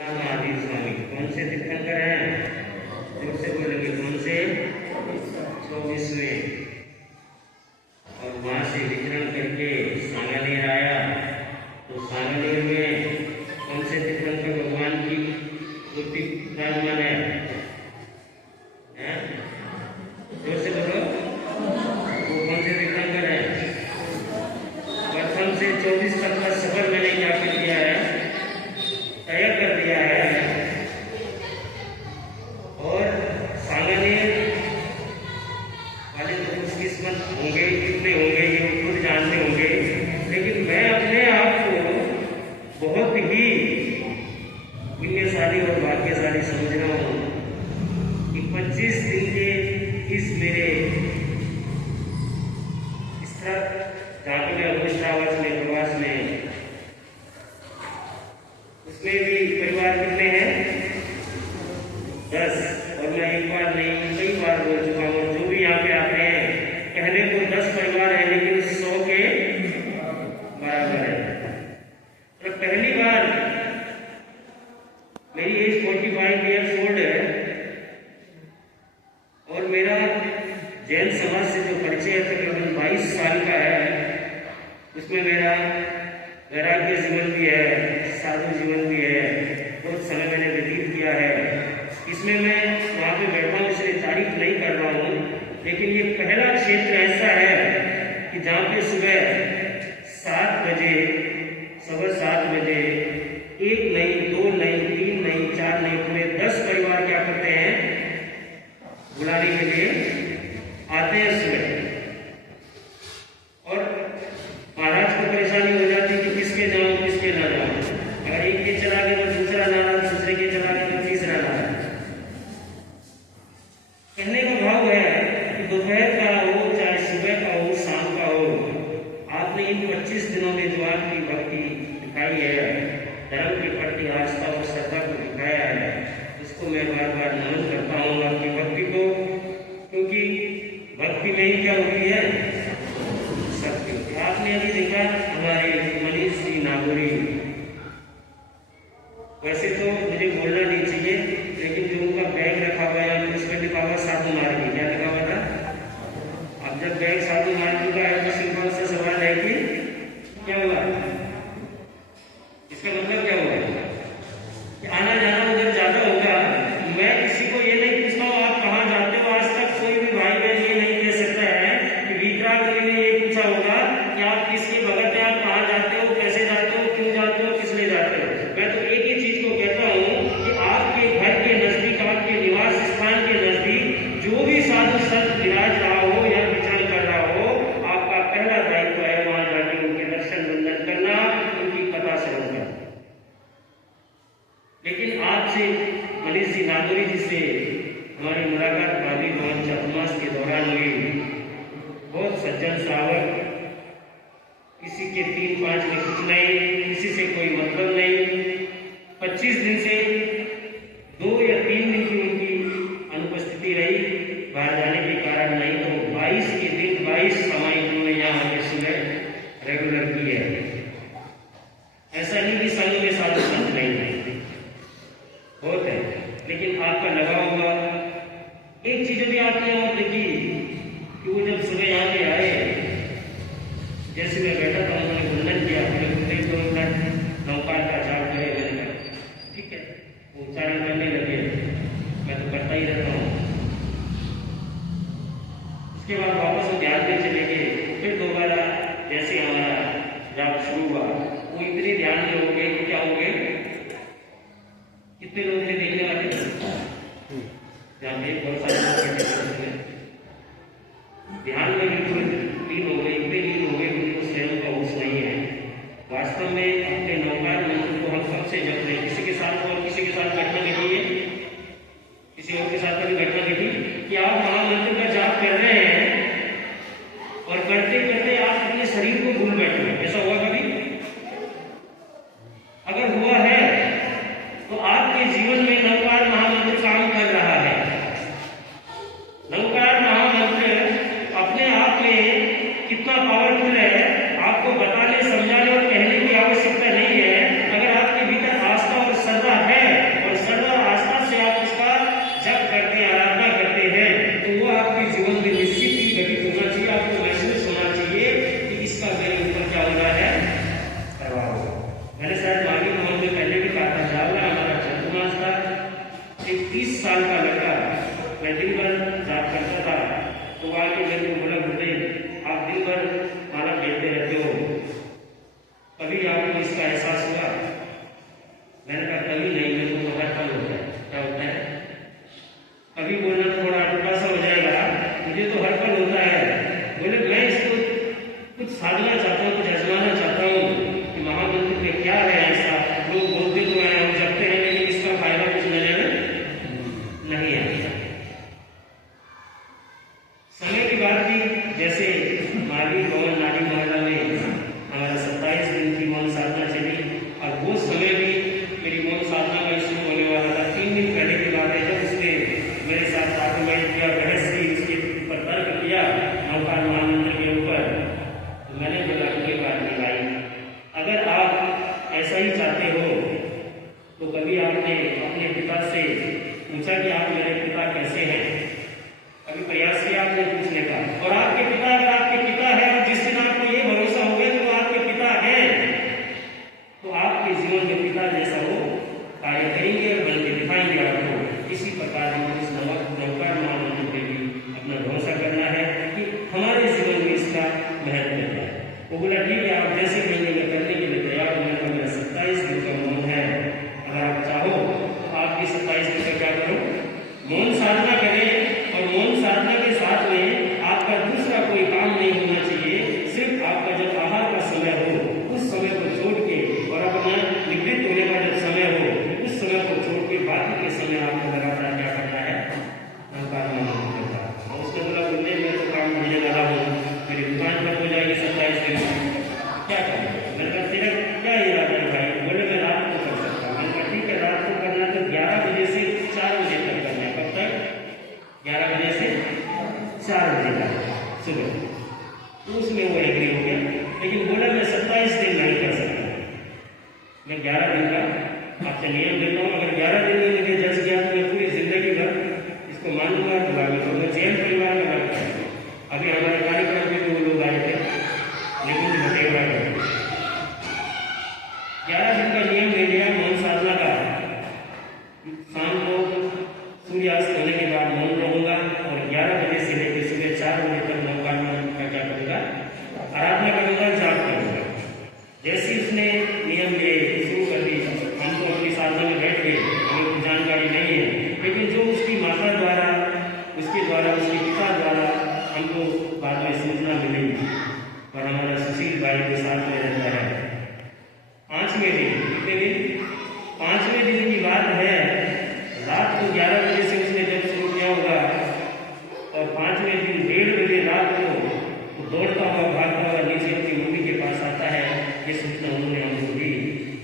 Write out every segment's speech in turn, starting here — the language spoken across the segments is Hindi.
आदि स्वामी कौन से तीर्थंकर हैं? जोर से बोलेंगे, कौन से? 24वें। और वहां से विचरण करके सांगानेर आया, तो सांगानेर में कौन से तीर्थंकर भगवान की मूर्ति विराजमान है? जोर से बोलो, वो कौन से तीर्थंकर है? प्रथम से 24 तक का सफर मैंने क्या कर दिया है, तय कर दिया है। और सांगानेर वाले तो खुशकिस्मत होंगे, कितने होंगे ये खुद जानते होंगे, लेकिन मैं अपने आप को बहुत ही पुण्यशाली और भाग्यशाली समझ रहा हूँ कि 25 दिन के इस मेरे इस तरह जहाँ पे अगुष्टावास में प्रवास में, उसमें भी परिवार कितने हैं? 10। और मैं एक बार नहीं कई बार बोल चुका हूँ, जो भी यहाँ पे आते हैं कहने को 10 परिवार है, लेकिन 100 के बराबर है। तो पहली बार मेरी एज 45 ईयर्स ओल्ड है और मेरा जैन समाज से जो परिचय तकरीबन 22 साल का है, उसमें मेरा वैराग्य जीवन भी है, साधु जीवन भी है, बहुत समय मैंने व्यतीत किया है। इसमें मैं वहाँ पे बैठा हूँ इसलिए तारीफ नहीं कर रहा हूँ, लेकिन ये पहला क्षेत्र ऐसा है कि जहाँ पे सुबह 7 बजे, 7:15 बजे 1 नहीं, 2 नहीं, 3 नहीं, 4 नहीं, पूरे 10 परिवार क्या करते हैं, बुलाने के लिए आते हैं सुबह। और महाराज को परेशानी हो जाती है कि किसके जाऊं किसके ना जाऊं, अगर एक के चला गया तो दूसरा नाराज, दूसरे के चला गया तो तीसरा नाराज। कहने का भाव है कि दोपहर का हो चाहे सुबह का हो शाम का हो, आपने इन 25 दिनों में जो आपकी भक्ति दिखाई है, धर्म के प्रति आस्था और श्रद्धा को दिखाया है, उसको मैं बार बार नमन करता हूँ आपकी भक्ति को, क्योंकि भक्ति में ही क्या होती है, शक्ति। आपने अभी देखा हमारे मनीष जी नागौरी, वैसे तो मुझे बोलना नहीं चाहिए, लेकिन जो उनका बैग रखा हुआ है उसमें लिखा हुआ साधु मार्गी, क्या लिखा हुआ था? अब जब बैग साधु मार्गी का है तो सिंपल सा सवाल है कि क्या हुआ, इसका मतलब क्या हुआ कि आना जाना उधर ज्यादा होगा। मैं किसी को ये नहीं पूछता हूँ आप कहाँ जाते हो, आज तक कोई भी भाई बहन ये नहीं कह सकता है कि विक्रांत ने ये पूछा होगा कि आप किसके भगत हैं, आप कहाँ जाते हो, कैसे जाते हो, क्यों जाते हो, किस लिए जाते हो। मैं तो एक ही चीज को कहता हूँ कि आपके घर के नजदीक, आपके निवास स्थान के नजदीक जो भी साधु संत विराज रहा हो या विचरण कर रहा हो, आपका पहला दायित्व है वहां जाके उनके दर्शन वंदन करना, उनकी कथा श्रवण करना। लेकिन आपसे मनीष जी नागौरी जी से हमारी मुलाकात भाभी भवन चतुर्मास के दौरान हुई। बहुत सज्जन श्रावक, किसी के 3-5 में कुछ नहीं, किसी से कोई मतलब नहीं। 25 दिन से 2 या 3 दिन की उनकी अनुपस्थिति रही, बाहर जाने के कारण, नहीं तो 22 के दिन 22 समय उन्होंने यहाँ आके सुबह रेगुलर की है। ऐसा नहीं कि संघ में साधु संत नहीं है, बहुत है, लेकिन आपका लगा होगा। एक चीज भी आपने और देखी कि वो जब सुबह यहाँ पे आए, जैसे मैं बैठा था उन्होंने वंदन किया, मैंने 2 मिनट नौकार का चार करे, मैंने कहा ठीक है, वो उच्चारण करने लगे, मैं तो करता ही रहता हूँ। उसके बाद वापस वो ध्यान में चले गए, फिर दोबारा जैसे हमारा जाप शुरू हुआ, वो इतने ध्यान में हो गए कि क्या हो गए, कितने लोग थे देखने वाले, जहाँ पे बहुत सारे लोग ध्यान में बिल्कुल लीन हो गए, इतने लीन हो गए उनको स्वयं का होश नहीं है। वास्तव में अपने नौकार मंत्र को हम कब से जप रहे, किसी के साथ और किसी के साथ घटना घटी है, किसी और के साथ कभी घटना घटी कि आप महामंत्र का जाप कर रहे हैं और करते करते आप अपने शरीर को भूल बैठे हैं, ऐसा हुआ कभी? अगर हुआ है तो आपके जीवन में नौकार महामंत्र काम कर रहा है। हड़पन होता है। क्या होता है? अभी बोलना थोड़ा अटपटा सा हो जाएगा, मुझे तो हड़पन होता है। बोले मैं इसको कुछ साधना चाहता हूँ, कुछ आजमाना चाहता हूँ कि महामंत्र में क्या है ऐसा। लोग बोलते तो हैं, हम जपते हैं, लेकिन इसका फायदा कुछ नजर नहीं आता। समय की बात थी, जैसे माली भवन नाडी मोहल्ला में हमारा 27 दिन की मौन साधना चली, और वो समय भी मेरी मौन साधना का शुरू होने वाला था। 3 दिन पहले की बात है, जब उसने मेरे साथ आर्गुमेंट किया, बहस की, उसके ऊपर तर्क किया नौकार महामंत्र के ऊपर, तो मैंने बोला कोई बात नहीं भाई, अगर आप ऐसा ही चाहते हो तो कभी आपने अपने पिता से पूछा कि आप मेरे पिता कैसे हैं? कभी प्रयास किया आपने पूछने का? और आपके पिता अगर आपके पिता है, और जिस दिन आपको ये भरोसा हो गया कि वो आपके पिता है, तो आपके जीवन में पिता जैसा वो कार्य करेंगे और बन के दिखाएंगे आपको। इसी प्रकार इस नौकार महामंत्र पे भी अपना भरोसा करना है कि हमारे जीवन में इसका महत्व है। वो बोला ठीक है, आप जैसे कहेंगे मैं करने के लिए तैयार हूँ। मेरा 27 दिन का मौन है, अगर आप चाहो तो आप भी 27 दिन का क्या करो, मौन साधना करें। और मौन साधना के साथ में आपका दूसरा कोई काम नहीं होना चाहिए। सिर्फ आपका जब आहार का समय हो, उस समय को छोड़ के, और अपना निवृत्त होने का जब समय हो, उस समय को छोड़ के बाकी के समय आपको लगातार क्या करना है, नौकार महामंत्र करना है। और उसने बोला बोलने में तो काम मिलने वाला हूँ, मेरी दुकान पर हो जाएगी 27 दिन, क्या करें? मैंने कहा तेरा क्या इरादा है भाई? बोले मैं रात को कर सकता हूँ। मैंने कहा ठीक है, रात को करना तो 11 बजे से 4 बजे तक करना है। कब तक? 11 बजे से 4 बजे तक सुबह। तो उसमें वो एग्री हो गया, लेकिन बोला मैं 27 दिन नहीं कर सकता, मैं 11 दिन का आपसे नियम देता हूँ। अगर 11 दिन में मुझे जज गया तो मैं पूरी जिंदगी भर इसको मान लूंगा, तो मैं जैन परिवार का लगता है। अभी हमारे कार्यक्रम में वो लोग आए थे, लेकिन भटेगा 11 दिन का नियम ले लिया मौन साधना का। शाम को सूर्यास्त होने के बाद मौन रहूंगा, और 11 बजे से लेकर सुबह 4 बजे तक नौकार महामंत्र का क्या करूंगा, आराधना करूंगा, जाप करूंगा। जैसे उसने नियम लिए शुरू कर दी, हम तो अपनी साधना में बैठ गए, हमें कुछ जानकारी नहीं है, लेकिन जो उसकी माता द्वारा, उसके द्वारा, उसके पिता द्वारा हमको बाद में सूचना मिली, और हमारा सुशील भाई के साथ में रहता है। 5वें दिन, कितने दिन? 5वें दिन की बात है, रात को 11 बजे से उसने जब शुरू किया होगा, और 5वें दिन 1:30 बजे रात को दौड़ता हुआ, भागता हुआ नीचे अपनी मम्मी के पास आता है। ये सूचना उन्होंने हमको दी।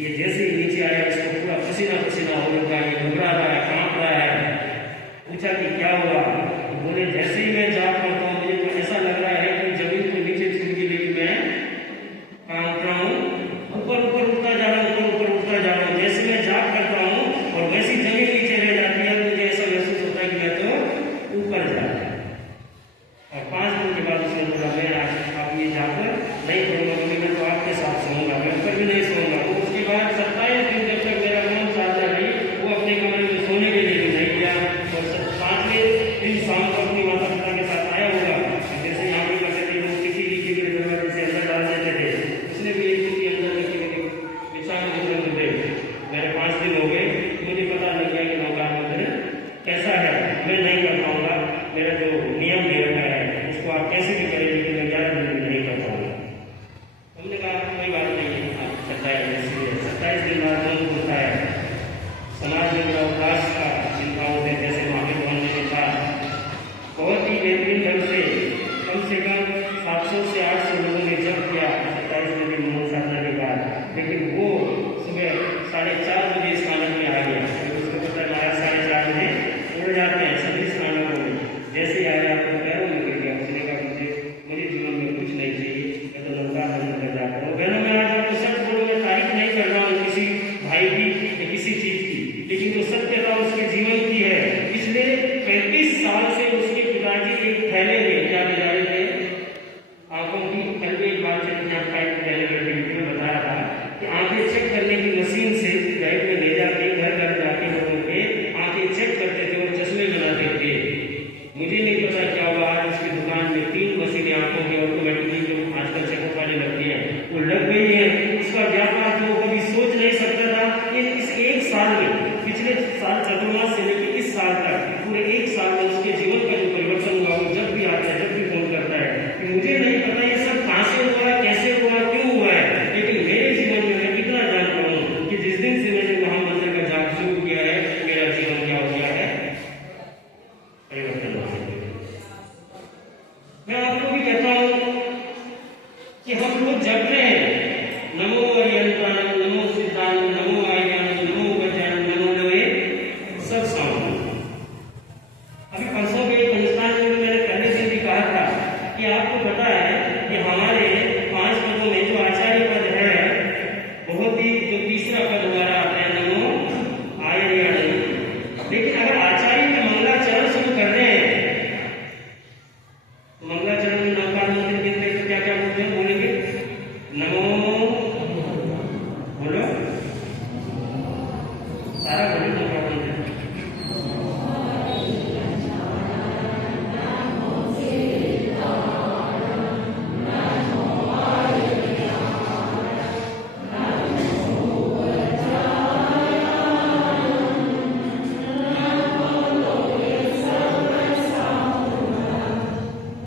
ये जैसे ही नीचे आया, इसको पूरा पसीना पसीना हो रहा है, ये घबरा रहा है, कांप रहा है। पूछा कि क्या हुआ? तो बोले जैसे ही मैं जाप करता हूँ, मुझे तो ऐसा लग रहा है कि जमीन को नीचे छूगी, लेकिन मैं उठ रहा हूँ, ऊपर ऊपर उठता जा रहा हूँ, ऊपर ऊपर उठता जा रहा हूँ। जैसे मैं जाप करता हूँ और वैसी जमीन नीचे रह जाती है, मुझे ऐसा महसूस होता है कि मैं तो ऊपर जा रहा हूँ। और 5 दिन के बाद उसने बोला मैं आप ये जाकर नहीं करूँगा, क्योंकि मैं तो आपके साथ सोऊंगा, मैं ऊपर भी नहीं सोऊंगा। तो उसके बाद 27 दिन जब तक मेरा मौन साधना रही, वो अपने कमरे में सोने के लिए भी नहीं गया। और 5वें दिन शाम को अपनी माता पिता के साथ आया होगा, जैसे यहाँ भी करते थे लोग, चिट्ठी लिखी हुई दरवाजे से अंदर डाल देते थे, उसने भी एक चिट्ठी अंदर लिखी हुई विचार में दे। मेरे 5 दिन हो गए, मुझे पता लग गया कि नौकार मंत्र कैसा है, मैं नहीं कर पाऊंगा। मेरा जो नियम दे रखा है उसको आप कैसे भी करें, लेकिन मैं 11 दिन में नहीं कर पाऊंगा। हमने कहा कोई बात नहीं, 27 दिन बाद मौन होता है। समाज में बड़ा उदास का चिंताओं से, जैसे माफी मानने में था, बहुत ही बेहतरीन ढंग से कम 700 से 800 लोगों ने जब किया 27 दिन मौन साधना के बाद। लेकिन वो सुबह 4:30 बजे स्नानक में आ गया, क्योंकि उसको पता है महाराज 4:30 बजे उड़ जाते हैं सभी स्नानकों में। जैसे ही आया आपको पैरों में गिर गया, उसने कहा मुझे जीवन में कुछ नहीं चाहिए, मैं तो नौकार मंत्र कर जाता हूँ। बहनों, मैं आज आपको सच बोलूँ, मैं तारीफ नहीं कर रहा हूँ किसी भाई की या किसी चीज़ की, लेकिन तो